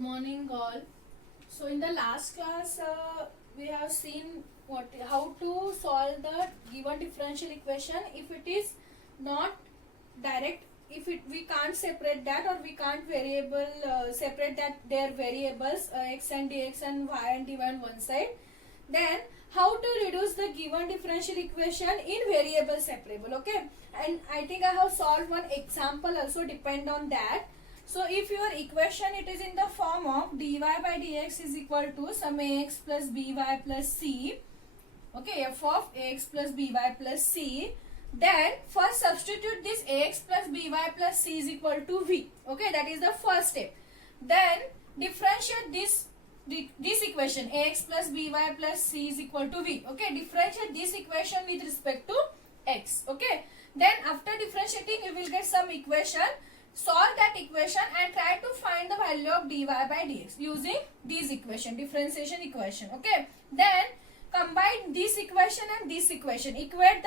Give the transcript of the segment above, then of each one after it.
morning all. So in the last class we have seen how to solve the given differential equation if it is not direct, if we can't separate that, or we can't separate that their variables x and dx and y and dy on one side. Then how to reduce the given differential equation in variable separable. Okay, and I think I have solved one example also depend on that. So if your equation it is in the form of dy by dx is equal to sum ax plus by plus c, okay, f of ax plus by plus c, then first substitute this ax plus by plus c is equal to v. Okay, that is the first step. Then differentiate this equation ax plus by plus c is equal to v. Okay, differentiate this equation with respect to x. Okay, then after differentiating you will get some equation. Solve that equation and try to find the value of dy by dx using this equation, differentiation equation. Okay, then combine this equation and this equation. Equate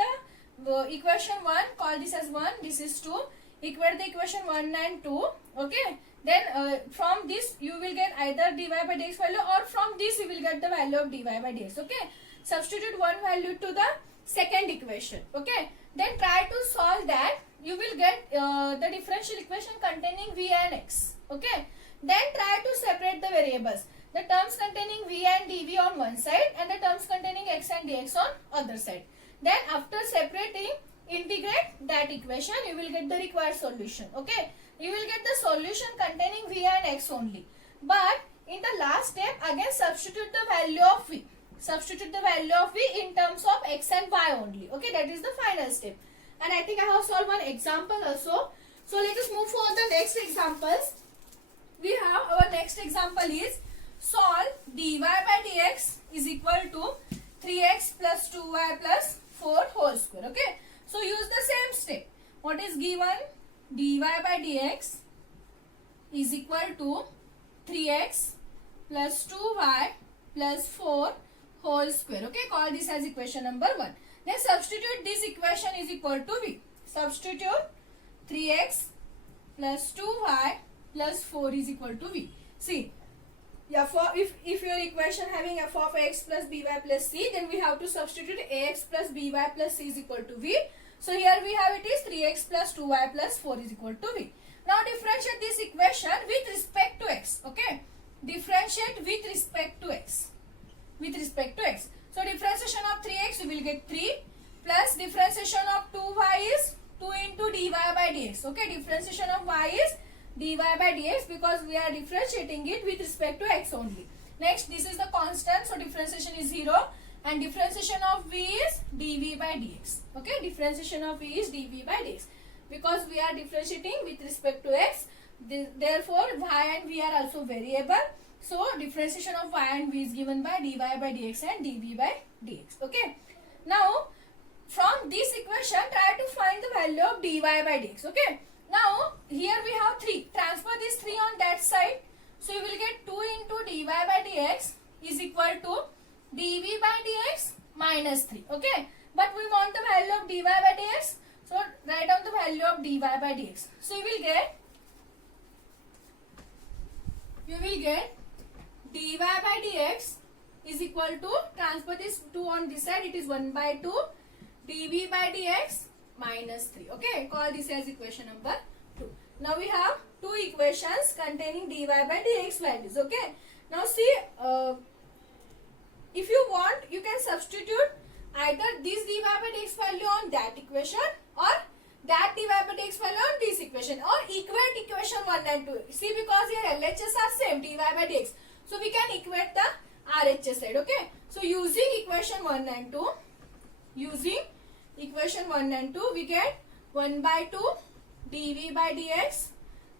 the equation 1, call this as 1, this is 2. Equate the equation 1 and 2. Okay, then from this you will get either dy by dx value, or from this you will get the value of dy by dx. Okay, substitute one value to the second equation. Okay, then try to solve that. You will get the differential equation containing v and x. Okay, then try to separate the variables, the terms containing v and dv on one side and the terms containing x and dx on other side. Then after separating, integrate that equation, you will get the required solution. Okay, you will get the solution containing v and x only, but in the last step again substitute the value of v. Substitute the value of v in terms of x and y only. Okay, that is the final step. And I think I have solved one example also. So let us move on to the next examples. We have our next example is solve dy by dx is equal to 3x plus 2y plus 4 whole square. Okay, so use the same step. What is given? Dy by dx is equal to 3x plus 2y plus 4 whole square. Okay, call this as equation number 1. Then substitute this equation is equal to v. Substitute 3x plus 2y plus 4 is equal to v. See, if your equation having f of x plus by plus c, then we have to substitute ax plus by plus c is equal to v. So here we have it is 3x plus 2y plus 4 is equal to v. Now differentiate this equation with respect to x. Okay, differentiate with respect to x. With respect to x. So differentiation of 3x you will get 3 plus differentiation of 2y is 2 into dy by dx. Okay, differentiation of y is dy by dx because we are differentiating it with respect to x only. Next, this is the constant, so differentiation is 0, and differentiation of v is dv by dx. Okay, differentiation of v is dv by dx because we are differentiating with respect to x. Therefore, y and v are also variable. So differentiation of y and v is given by dy by dx and dv by dx. Okay. Now from this equation try to find the value of dy by dx. Okay. Now here we have 3. Transfer this 3 on that side. So you will get 2 into dy by dx is equal to dv by dx minus 3. Okay. But we want the value of dy by dx. So write down the value of dy by dx. So you will get dy by dx is equal to, transfer this 2 on this side, it is 1 by 2 dv by dx minus 3. Okay, call this as equation number 2. Now we have 2 equations containing dy by dx values. Okay, now see, if you want you can substitute either this dy by dx value on that equation or that dy by dx value on this equation, or equate equation 1 and 2. See, because here LHS are same, dy by dx. So we can equate the RHS side. Okay. So using equation 1 and 2, we get 1 by 2 dv by dx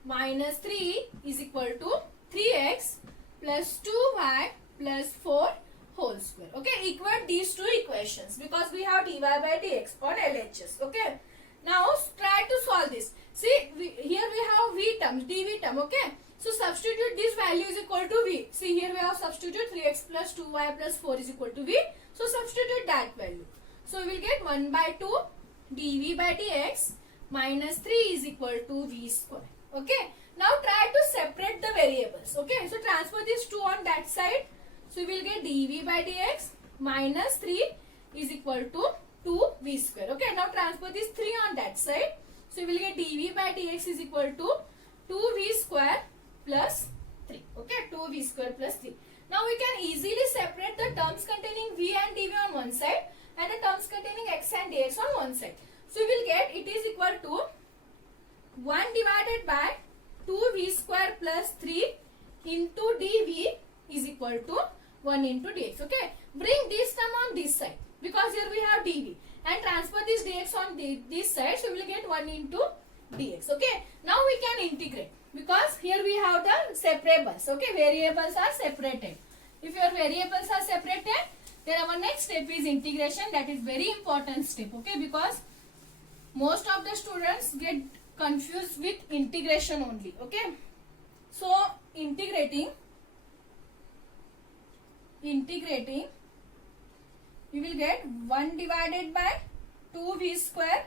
minus 3 is equal to 3x plus 2y plus 4 whole square. Okay. Equate these two equations because we have dy by dx on LHS. Okay. Now try to solve this. See, here we have v terms, dv term. Okay. So substitute this value is equal to v. See, here we have substitute 3x plus 2y plus 4 is equal to v. So substitute that value. So we will get 1 by 2 dv by dx minus 3 is equal to v square. Okay. Now try to separate the variables. dx. Okay, so transfer this 2 on that side. So we will get dv by dx minus 3 is equal to 2v square. Okay, now transfer this 3 on that side. So we will get dv by dx is equal to 2v square plus 3. Okay, 2v square plus 3. Now we can easily separate the terms containing v and dv on one side and the terms containing x and dx on one side. So we will get it is equal to 1 divided by 2v square plus 3 into dv is equal to 1 into dx. Okay, bring this term on this side because here we have dv and transfer this dx on this side. So we will get 1 into dx. Okay, now we can integrate because here we have the separables. Okay, variables are separated. If your variables are separated, then our next step is integration. That is very important step. Okay, because most of the students get confused with integration only. Okay, so integrating, we will get 1 divided by 2v square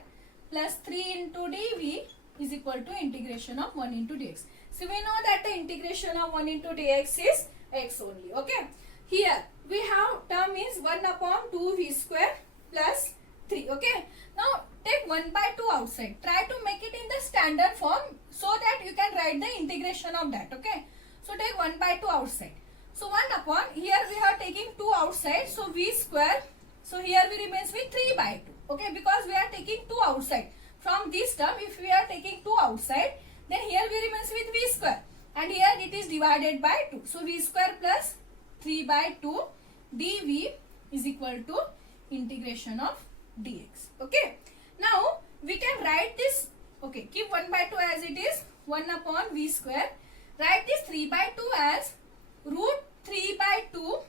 plus 3 into dv is equal to integration of 1 into dx. So we know that the integration of 1 into dx is x only. Okay, here we have term is 1 upon 2v square plus 3. Okay, now take 1 by 2 outside. Try to make it in the standard form so that you can write the integration of that. Okay, so take 1 by 2 outside. So 1 upon, here we are taking 2 outside, so v square. So here we remains with 3 by 2. Okay, because we are taking 2 outside. From this term, if we are taking 2 outside, then here we remains with v square. And here it is divided by 2. So v square plus 3 by 2 dv is equal to integration of dx. Okay, now we can write this. Okay, keep 1 by 2 as it is, 1 upon v square. Write this 3 by 2 as root 3 by 2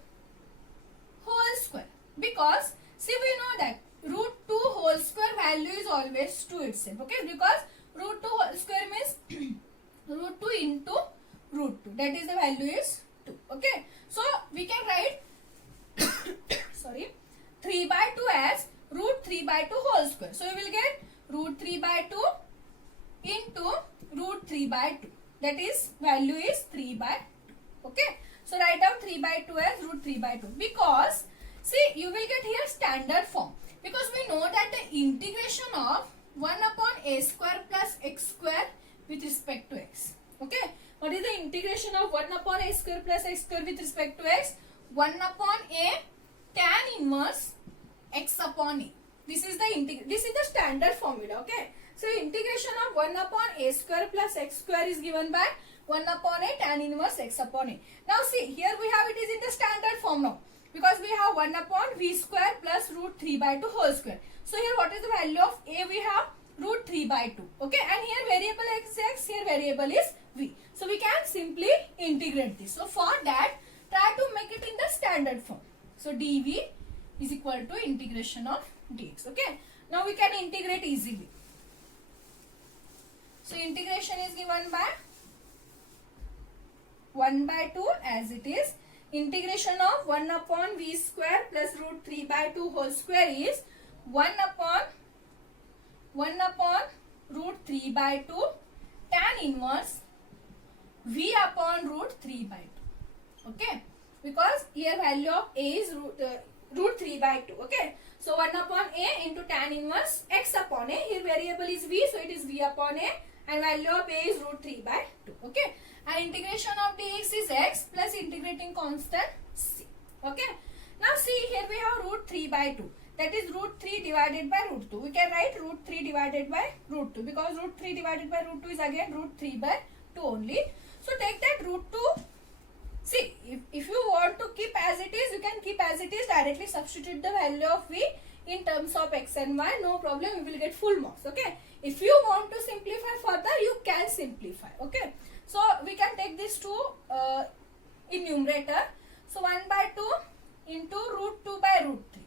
whole square. Because see, we know that root 2 whole square value is always 2 itself. Okay, because root 2 whole square means root 2 into root 2. That is the value is 2. Okay, so we can write sorry, 3 by 2 as root 3 by 2 whole square. So we will get root 3 by 2 into root 3 by 2. That is value is 3 by 2. Okay, so write down 3 by 2 as root 3 by 2. Because see, you will get here standard form. Because we know that the integration of 1 upon a square plus x square with respect to x. Okay, what is the integration of 1 upon a square plus x square with respect to x? 1 upon a tan inverse x upon a. This is the standard formula. Okay, so integration of 1 upon a square plus x square is given by 1 upon a tan inverse x upon a. Now see, here we have it is in the standard form now. Because we have 1 upon v square plus root 3 by 2 whole square. So here what is the value of a? We have root 3 by 2. Okay, and here variable is x, here variable is v. So we can simply integrate this. So for that, try to make it in the standard form. So dv is equal to integration of dx. Okay, now we can integrate easily. So integration is given by 1 by 2 as it is. Integration of 1 upon v square plus root 3 by 2 whole square is 1 upon root 3 by 2 tan inverse v upon root 3 by 2. Okay, because here value of a is root 3 by 2. Okay, so 1 upon a into tan inverse x upon a. Here variable is v, so it is v upon a, and value of a is root 3 by 2. Okay, and integration of dx is x plus integrating constant c. Okay, now see, here we have root 3 by 2. That is root 3 divided by root 2. We can write root 3 divided by root 2 because root 3 divided by root 2 is again root 3 by 2 only. So take that root 2. See, if you want to keep as it is, you can keep as it is. Directly substitute the value of v in terms of x and y. No problem, you will get full marks. Okay, if you want to simplify further, you can simplify. Okay, so we can take this 2 in numerator. So 1 by 2 into root 2 by root 3.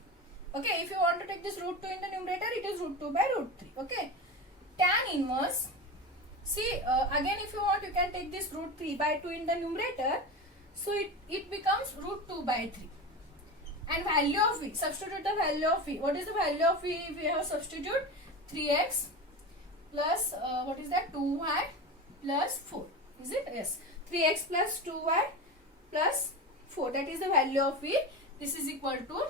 Okay, if you want to take this root 2 in the numerator, it is root 2 by root 3. Okay, tan inverse. See, again if you want, you can take this root 3 by 2 in the numerator. So it becomes root 2 by 3. And value of v, substitute the value of v. What is the value of v? We have substitute 3x plus what is that, 2y plus 4. Is it? Yes, 3x plus 2y plus 4. That is the value of v. This is equal to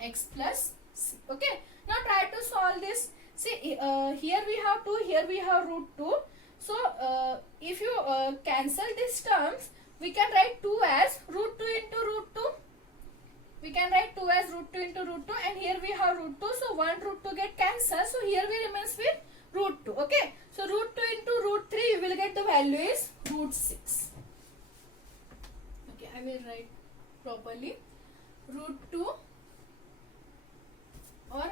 x plus c. Okay. Now try to solve this. See, here we have 2, here we have root 2. So if you cancel these terms, we can write 2 as root 2 into root 2. We can write 2 as root 2 into root 2, and here we have root 2. So 1 root 2 get cancelled. So here we remains with root 2. Okay. So root 2 into root 3, you will get the value is root 6. Okay, I will write properly. Root 2, or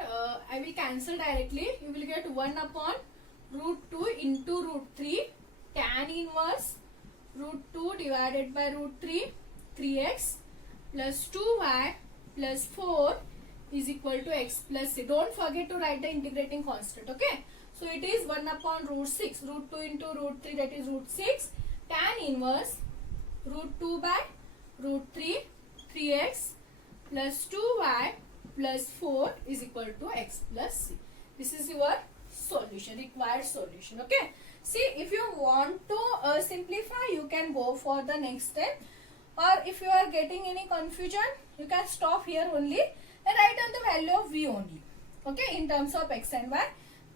I will cancel directly. You will get 1 upon root 2 into root 3 tan inverse root 2 divided by root 3, 3x plus 2y plus 4 is equal to x plus c. Don't forget to write the integrating constant. Okay. So it is 1 upon root 6. Root 2 into root 3, that is root 6. Tan inverse root 2 by root 3, 3x plus 2y plus 4 is equal to x plus c. This is your solution, required solution. Okay. See, if you want to simplify, you can go for the next step. Or if you are getting any confusion, you can stop here only and write down the value of v only. Okay, in terms of x and y.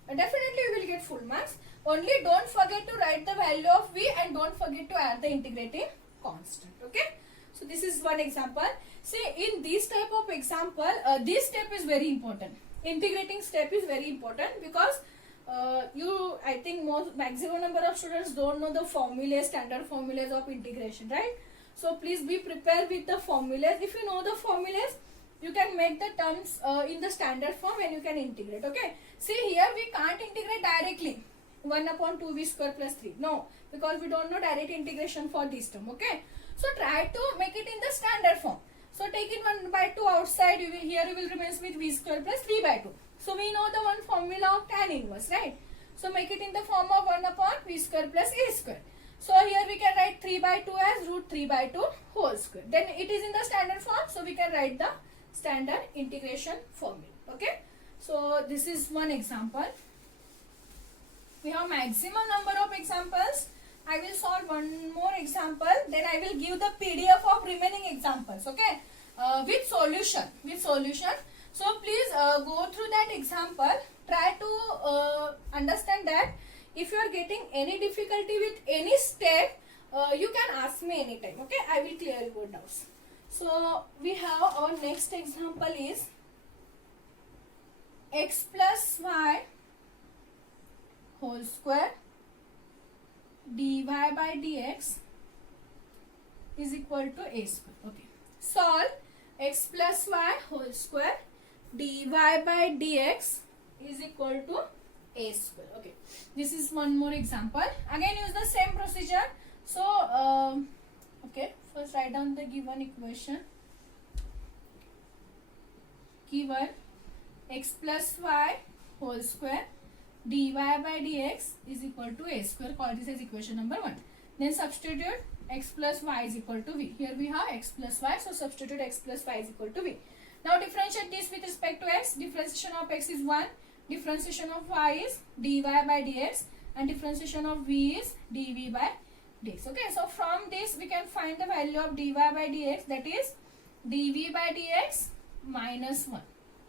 Definitely you will get full marks. Only don't forget to write the value of v and don't forget to add the integrating constant. Okay. So this is one example. See, in this type of example, this step is very important. Integrating step is very important because I think maximum number of students don't know the formulas, standard formulas of integration, right? So please be prepared with the formulas. If you know the formulas, you can make the terms in the standard form and you can integrate. Okay. See, here we can't integrate directly 1 upon 2v square plus 3. No, because we don't know direct integration for this term. Okay. So try to make it in the standard form. So take it 1 by 2 outside. Here you will remain with v square plus 3 by 2. So we know the one formula of tan inverse, right? So make it in the form of 1 upon v square plus a square. So here we can write 3 by 2 as root 3 by 2 whole square. Then it is in the standard form. So we can write the standard integration formula. Okay. So this is one example. We have maximum number of examples. I will solve one more example. Then I will give the PDF of remaining examples. Okay. With solution. So please go through that example. Try to understand that. If you are getting any difficulty with any step, you can ask me anytime. Okay. I will clear your doubts. So we have our next example is x plus y whole square dy by dx is equal to a square. Okay. Solve x plus y whole square dy by dx is equal to a square. Okay. This is one more example. Again use the same procedure. So okay. First write down the given equation. Given x plus y whole square dy by dx is equal to a square. Call this as equation number 1. Then substitute x plus y is equal to v. Here we have x plus y. So substitute x plus y is equal to v. Now differentiate this with respect to x. Differentiation of x is 1. Differentiation of y is dy by dx. And differentiation of v is dv by dx. Okay. So from this we can find the value of dy by dx, that is dv by dx minus 1.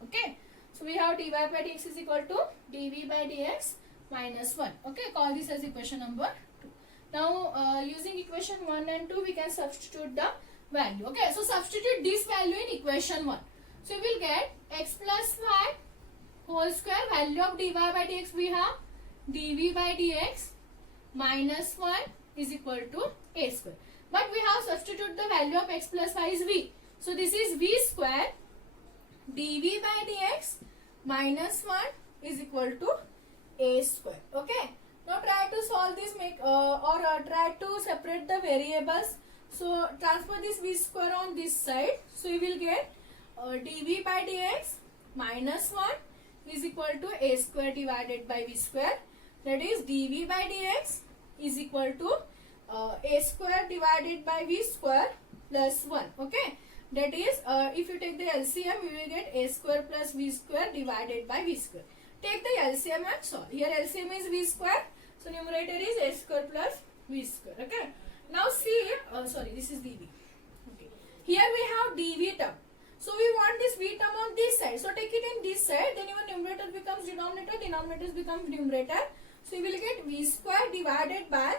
Okay. So we have dy by dx is equal to dv by dx minus 1. Okay. Call this as equation number 2. Now using equation 1 and 2 we can substitute the value. Okay. So substitute this value in equation 1. So we will get x plus y whole square, value of dy by dx we have dv by dx minus 1 is equal to a square. But we have substitute the value of x plus y is v. So this is v square dv by dx minus 1 is equal to a square. Okay. Now try to solve this, try to separate the variables. So transfer this v square on this side. So you will get dv by dx minus 1 is equal to a square divided by v square. That is dv by dx is equal to a square divided by v square plus 1. Okay. That is, if you take the LCM, you will get a square plus v square divided by v square. Take the LCM and solve. Here LCM is v square. So numerator is a square plus v square. Okay. Now see, sorry, this is dv. Okay. Here we have dv term. So we want this v term on this side. So take it in this side. Then your numerator becomes denominator. Denominator becomes numerator. So you will get v square divided by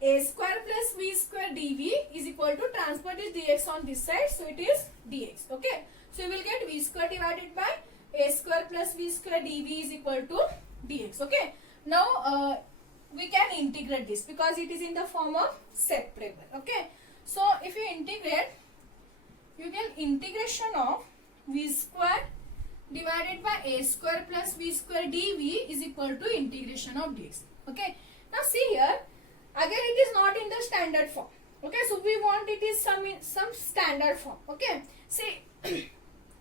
a square plus v square dv is equal to transfer this dx on this side. So it is dx. Okay. So you will get v square divided by a square plus v square dv is equal to dx. Okay. Now we can integrate this because it is in the form of separable. Okay. So if you integrate, you get integration of v square divided by a square plus v square dv is equal to integration of dx. Okay. Now see here, again it is not in the standard form. Okay. So we want it is some standard form. Okay. See,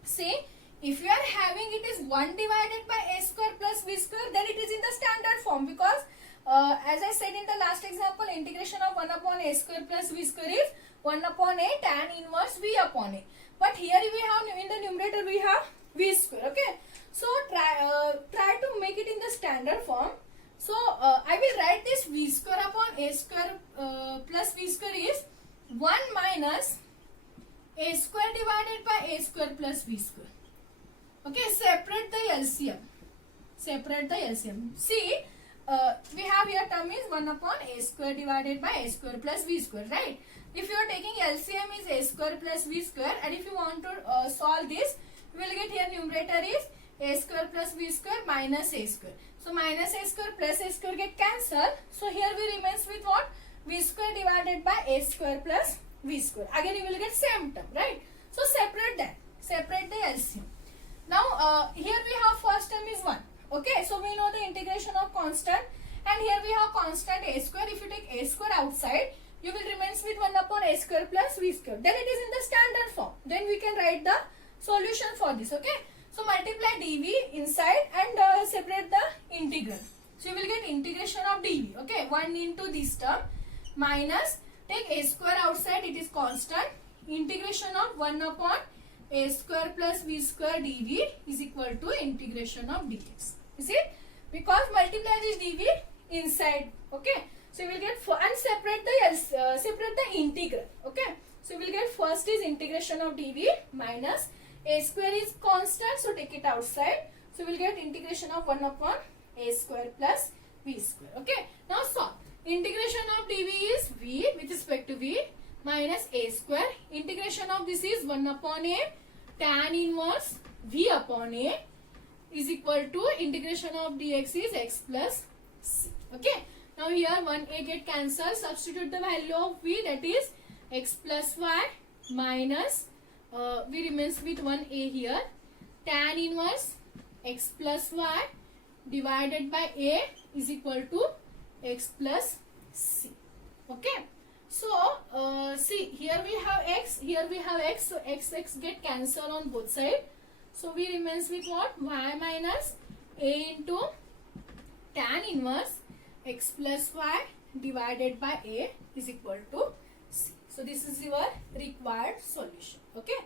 see, if you are having it is 1 divided by a square plus v square, then it is in the standard form because as I said in the last example, integration of 1 upon a square plus v square is 1 upon a tan inverse v upon a. But here we have in the numerator we have v square. Okay. So try to make it in the standard form. So I will write this v square upon a square plus v square is 1 minus a square divided by a square plus v square. Okay. Separate the LCM. Separate the LCM. See, we have here term is 1 upon a square divided by a square plus v square, right? If you are taking LCM is a square plus v square, and if you want to solve this, you will get here numerator is a square plus v square minus a square. So minus a square plus a square get cancelled. So here we remains with what? V square divided by a square plus v square. Again you will get same term, right? So separate that. Separate the LCM. Now here we have first term is 1. Okay, so we know the integration of constant, and here we have constant a square. If you take a square outside, you will remains with 1 upon a square plus v square. Then it is in the standard form. Then we can write the solution for this. Okay, so multiply dv inside and separate the integral. So you will get integration of dv. Okay, 1 into this term minus, take a square outside, it is constant. Integration of 1 upon a square plus v square dv is equal to integration of dx. Is it? Because multiply this dv inside. Okay. So you will get and separate the integral. Okay. So you will get first is integration of dv minus a square is constant. So take it outside. So you will get integration of 1 upon a square plus v square. Okay. Now solve. Integration of dv is v with respect to v minus a square. Integration of this is 1 upon a tan inverse v upon a is equal to integration of dx is x plus c. Okay. Now here 1a get cancelled. Substitute the value of v, that is x plus y minus v remains with 1a here. Tan inverse x plus y divided by a is equal to x plus c. Okay. So see, here we have x, here we have x, so x get cancelled on both sides. So we remains with what? Y minus a into tan inverse x plus y divided by a is equal to c. So this is your required solution. Okay.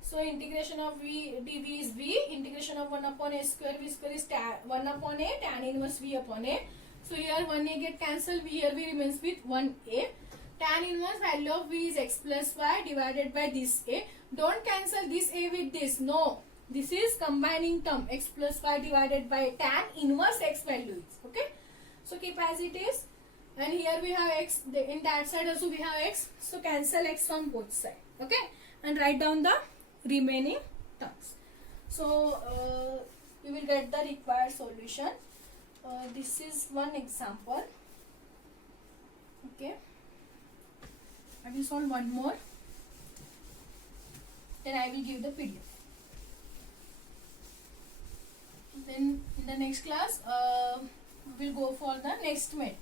So integration of v dv is v, integration of 1 upon a square v square is 1 upon a tan inverse v upon a. So here 1a get cancelled, here we remains with 1a. Tan inverse value of v is x plus y divided by this a. Don't cancel this a with this. No. This is combining term, x plus y divided by tan inverse x value is. Okay. So keep as it is. And here we have x. In that side also we have x. So cancel x on both sides. Okay. And write down the remaining terms. So you will get the required solution. This is one example. Okay. I will solve one more. Then I will give the PDF. Then in the next class, we will go for the next method.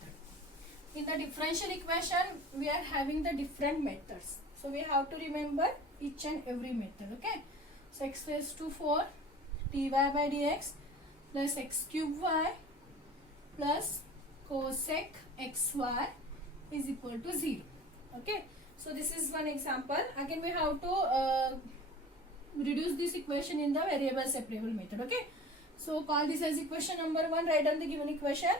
In the differential equation, we are having the different methods. So we have to remember each and every method. Okay. So x raised to 4 dy by dx plus x cube y plus cosec xy is equal to 0. Okay. So this is one example. Again we have to reduce this equation in the variable separable method. Okay. So call this as equation number 1. Write down the given equation.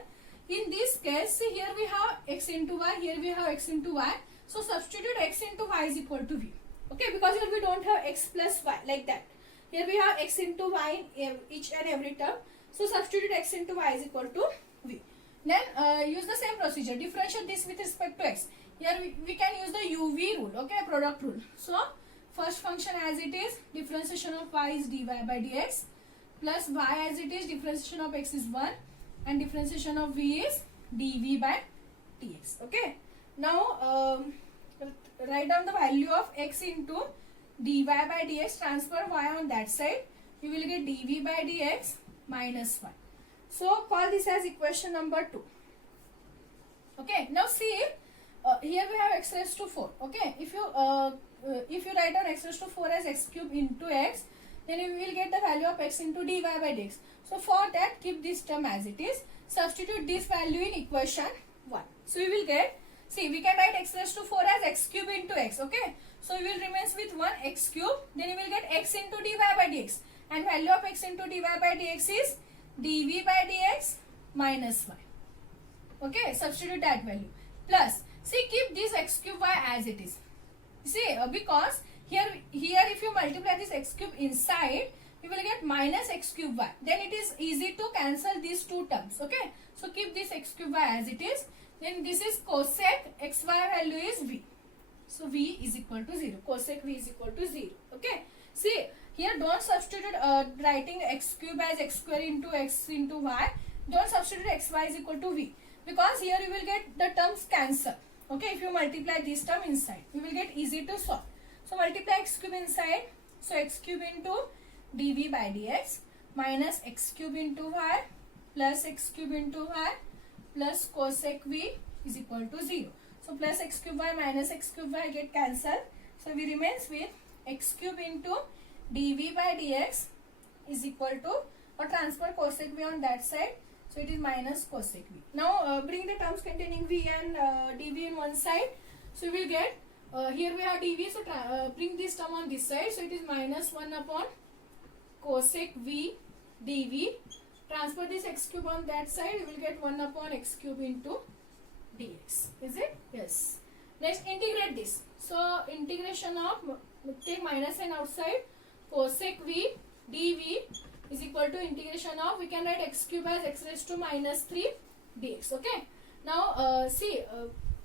In this case, see, here we have x into y, here we have x into y. So substitute x into y is equal to v. Okay, because here we don't have x plus y like that. Here we have x into y in each and every term. So substitute x into y is equal to v. Then use the same procedure. Differentiate this with respect to x. Here we can use the UV rule. Okay, product rule. So first function as it is, differentiation of y is dy by dx, plus y as it is, differentiation of x is 1, and differentiation of v is dv by dx. Okay. Now write down the value of x into dy by dx, transfer y on that side. You will get dv by dx minus 1. So call this as equation number 2. Okay. Now see, here we have x raised to 4. Okay. If you write down x raised to 4 as x cube into x, then you will get the value of x into dy by dx. So for that, keep this term as it is. Substitute this value in equation 1. So we will get, see, we can write x raised to 4 as x cube into x. Okay. So you will remains with 1 x cube. Then you will get x into dy by dx. And value of x into dy by dx is dv by dx minus y. Okay. Substitute that value. Plus, see, keep this x cube y as it is. See, because here if you multiply this x cube inside, you will get minus x cube y. Then it is easy to cancel these two terms. Okay. So keep this x cube y as it is. Then this is cosec xy value is v. So v is equal to 0. Cosec v is equal to 0. Okay. See, here don't substitute writing x cube as x square into x into y. Don't substitute xy is equal to v. Because here you will get the terms cancel. Okay. If you multiply this term inside, you will get easy to solve. So multiply x cube inside. So x cube into dv by dx minus x cube into y plus x cube into y plus cosec v is equal to 0. So plus x cube y minus x cube y get cancelled. So we remains with x cube into dv by dx is equal to, or transfer cosec v on that side. So it is minus cosec v. Now bring the terms containing v and dv in one side. So we will get, here we have dv, so bring this term on this side. So it is minus 1 upon cosec v dv. Transfer this x cube on that side. You will get 1 upon x cube into dx. Is it? Yes. Next, integrate this. So integration of, take minus sign outside, cosec v dv is equal to integration of, we can write x cube as x raised to minus 3 dx. Okay. Now see,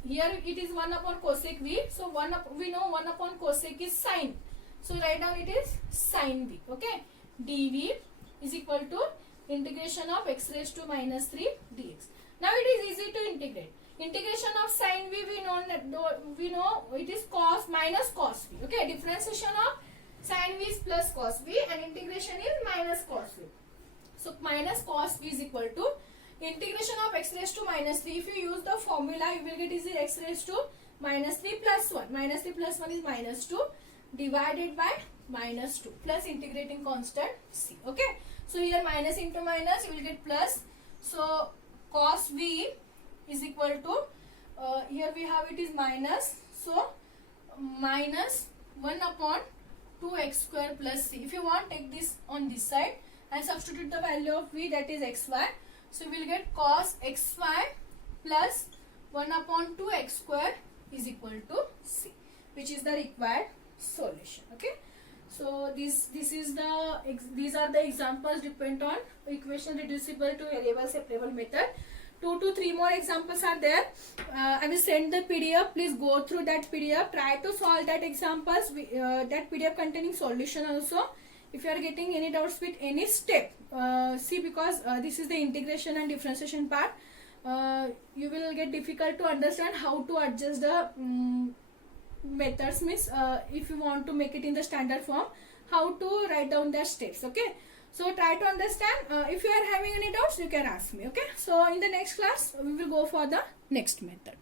here it is 1 upon cosec v. So we know 1 upon cosec is sine. So write down it is sine v. Okay. dv is equal to integration of x raised to minus 3 dx. Now it is easy to integrate. Integration of sine v, we know it is cos minus cos v. Okay. Differentiation of sine v is plus cos v and integration is minus cos v. So minus cos v is equal to integration of x raised to minus 3. If you use the formula, you will get easy x raised to minus 3 plus 1. Minus 3 plus 1 is minus 2 divided by minus 2 plus integrating constant c. Okay. So here minus into minus, you will get plus. So cos v is equal to, here we have it is minus. So minus 1 upon 2x square plus c. If you want, take this on this side and substitute the value of v, that is xy. So we will get cos xy plus 1 upon 2x square is equal to c, which is the required solution. Okay. So these are the examples depend on equation reducible to variable separable method. 2 to 3 more examples are there. I will send the PDF. Please go through that PDF. Try to solve that examples. That PDF containing solution also. If you are getting any doubts with any step, see, because this is the integration and differentiation part, you will get difficult to understand how to adjust the methods. Means if you want to make it in the standard form, how to write down the steps. Okay. So try to understand. If you are having any doubts, you can ask me. Okay. So in the next class, we will go for the next method.